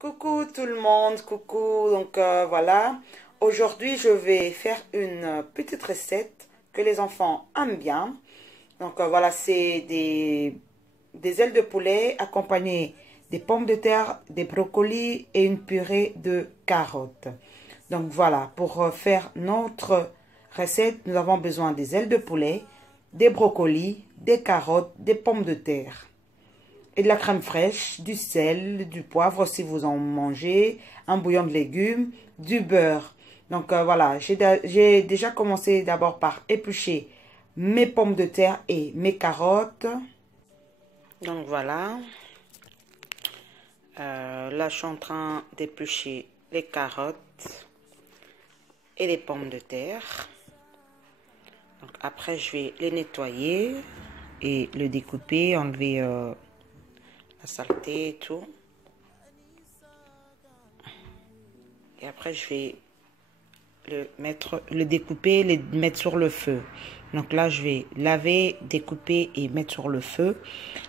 Coucou tout le monde, coucou, voilà, aujourd'hui je vais faire une petite recette que les enfants aiment bien. Voilà, c'est des ailes de poulet accompagnées des pommes de terre, des brocolis et une purée de carottes. Donc voilà, pour faire notre recette, nous avons besoin des ailes de poulet, des brocolis, des carottes, des pommes de terre. Et de la crème fraîche, du sel, du poivre si vous en mangez, un bouillon de légumes, du beurre. Voilà, j'ai déjà commencé d'abord par éplucher mes pommes de terre et mes carottes. Donc voilà, là je suis en train d'éplucher les carottes et les pommes de terre. Donc après je vais les nettoyer et le découper, enlever la saleté et tout. Et après je vais le découper, le mettre sur le feu. Donc là je vais laver, découper et mettre sur le feu.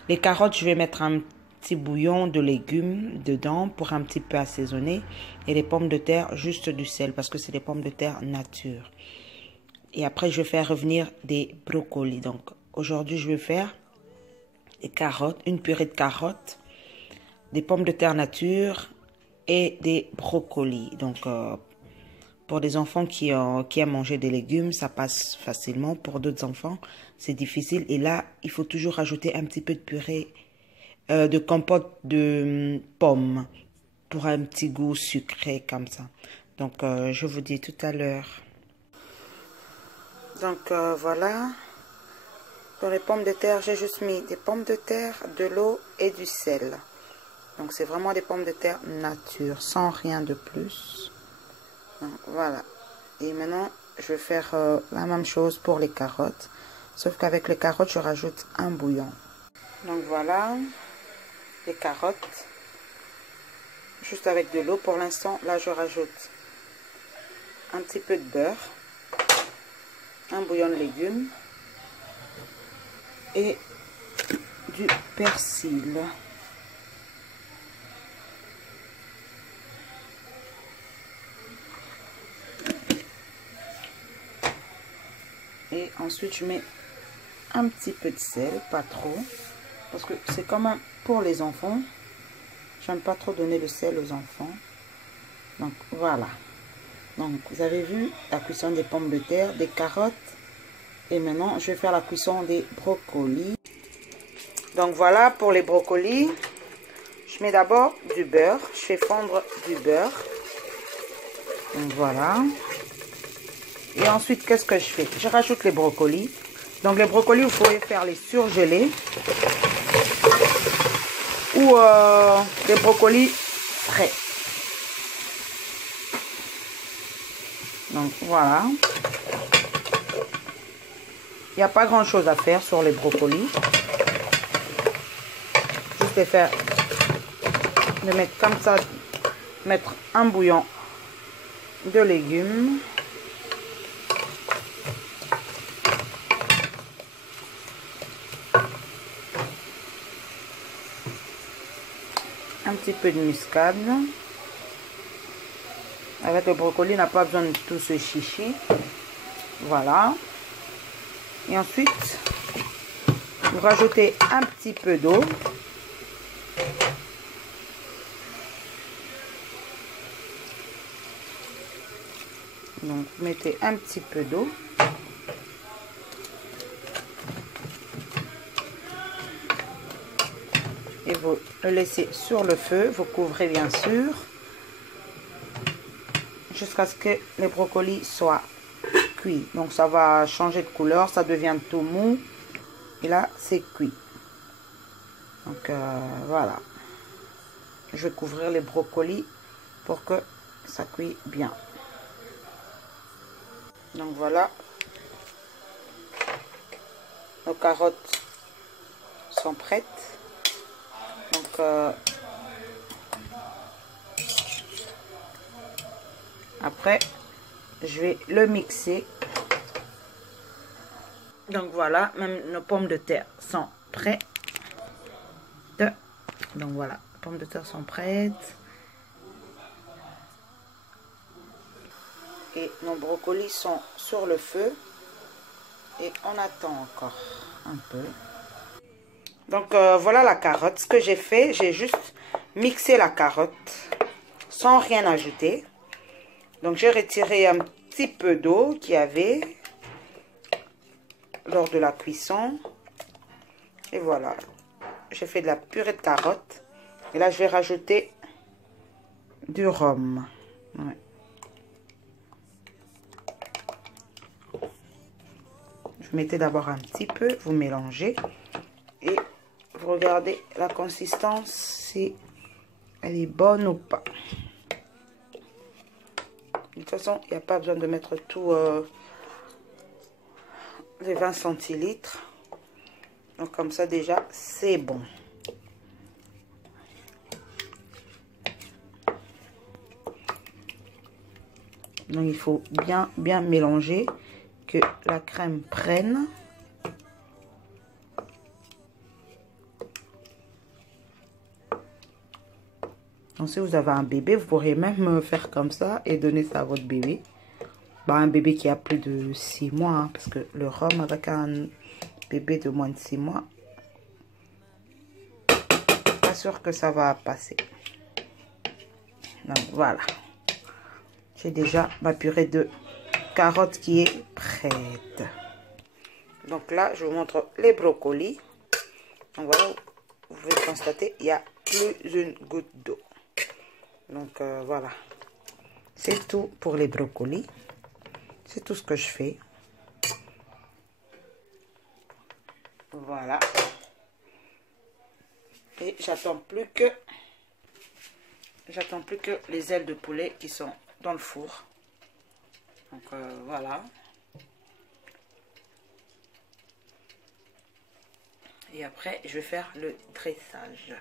Les carottes, je vais mettre un petit bouillon de légumes dedans pour un petit peu assaisonner. Et les pommes de terre, juste du sel parce que c'est des pommes de terre nature. Et après je vais faire revenir des brocolis. Donc aujourd'hui je vais faire des carottes, une purée de carottes, des pommes de terre nature et des brocolis. Donc pour des enfants qui aiment manger des légumes, ça passe facilement. Pour d'autres enfants, c'est difficile. Et là, il faut toujours rajouter un petit peu de purée, de compote de pommes pour un petit goût sucré comme ça. Donc je vous dis tout à l'heure. Donc voilà. Pour les pommes de terre, j'ai juste mis des pommes de terre, de l'eau et du sel. Donc c'est vraiment des pommes de terre nature, sans rien de plus. Donc, voilà. Et maintenant, je vais faire la même chose pour les carottes. Sauf qu'avec les carottes, je rajoute un bouillon. Donc voilà, les carottes. Juste avec de l'eau. Pour l'instant, là, je rajoute un petit peu de beurre, un bouillon de légumes et du persil. Et ensuite, je mets un petit peu de sel, pas trop, parce que c'est quand même pour les enfants. J'aime pas trop donner le sel aux enfants. Donc, voilà. Donc, vous avez vu la cuisson des pommes de terre, des carottes. Et maintenant, je vais faire la cuisson des brocolis. Donc, voilà pour les brocolis. Je mets d'abord du beurre. Je fais fondre du beurre. Donc, voilà. Et ensuite, qu'est-ce que je fais? Je rajoute les brocolis. Donc, les brocolis, vous pouvez faire les surgelés. Ou des brocolis frais. Donc, voilà. Il n'y a pas grand-chose à faire sur les brocolis. Juste les faire, de mettre comme ça, mettre un bouillon de légumes. Un petit peu de muscade. Avec le brocoli, on n'a pas besoin de tout ce chichi. Voilà. Et ensuite, vous rajoutez un petit peu d'eau. Donc, vous mettez un petit peu d'eau. Et vous le laissez sur le feu. Vous couvrez bien sûr. Jusqu'à ce que les brocolis soient cuits. Donc, ça va changer de couleur. Ça devient tout mou. Et là, c'est cuit. Donc, voilà. Je vais couvrir les brocolis pour que ça cuise bien. Donc, voilà. Nos carottes sont prêtes. Donc, après, je vais le mixer. Donc, voilà. Même nos pommes de terre sont prêtes. Donc, voilà. Les pommes de terre sont prêtes. et nos brocolis sont sur le feu. Et on attend encore un peu. Donc voilà la carotte. Ce que j'ai fait, j'ai juste mixé la carotte sans rien ajouter. Donc j'ai retiré un petit peu d'eau qu'il y avait lors de la cuisson. Et voilà. J'ai fait de la purée de carotte. Et là je vais rajouter du rhum. Ouais. Vous mettez d'abord un petit peu, vous mélangez et vous regardez la consistance, si elle est bonne ou pas. De toute façon, il n'y a pas besoin de mettre tout les 20 centilitres. Donc comme ça déjà, c'est bon. Donc il faut bien mélanger, que la crème prenne. Donc si vous avez un bébé, vous pourrez même faire comme ça et donner ça à votre bébé. Bah, un bébé qui a plus de 6 mois, hein, parce que le rhum avec un bébé de moins de 6 mois, pas sûr que ça va passer. Donc voilà. J'ai déjà ma purée de carottes qui est prête. Donc là, je vous montre les brocolis. Donc voilà, vous pouvez constater, il n'y a plus une goutte d'eau. Donc voilà. C'est tout pour les brocolis. C'est tout ce que je fais. Voilà. Et j'attends plus que les ailes de poulet qui sont dans le four. Donc voilà. Et après, je vais faire le dressage.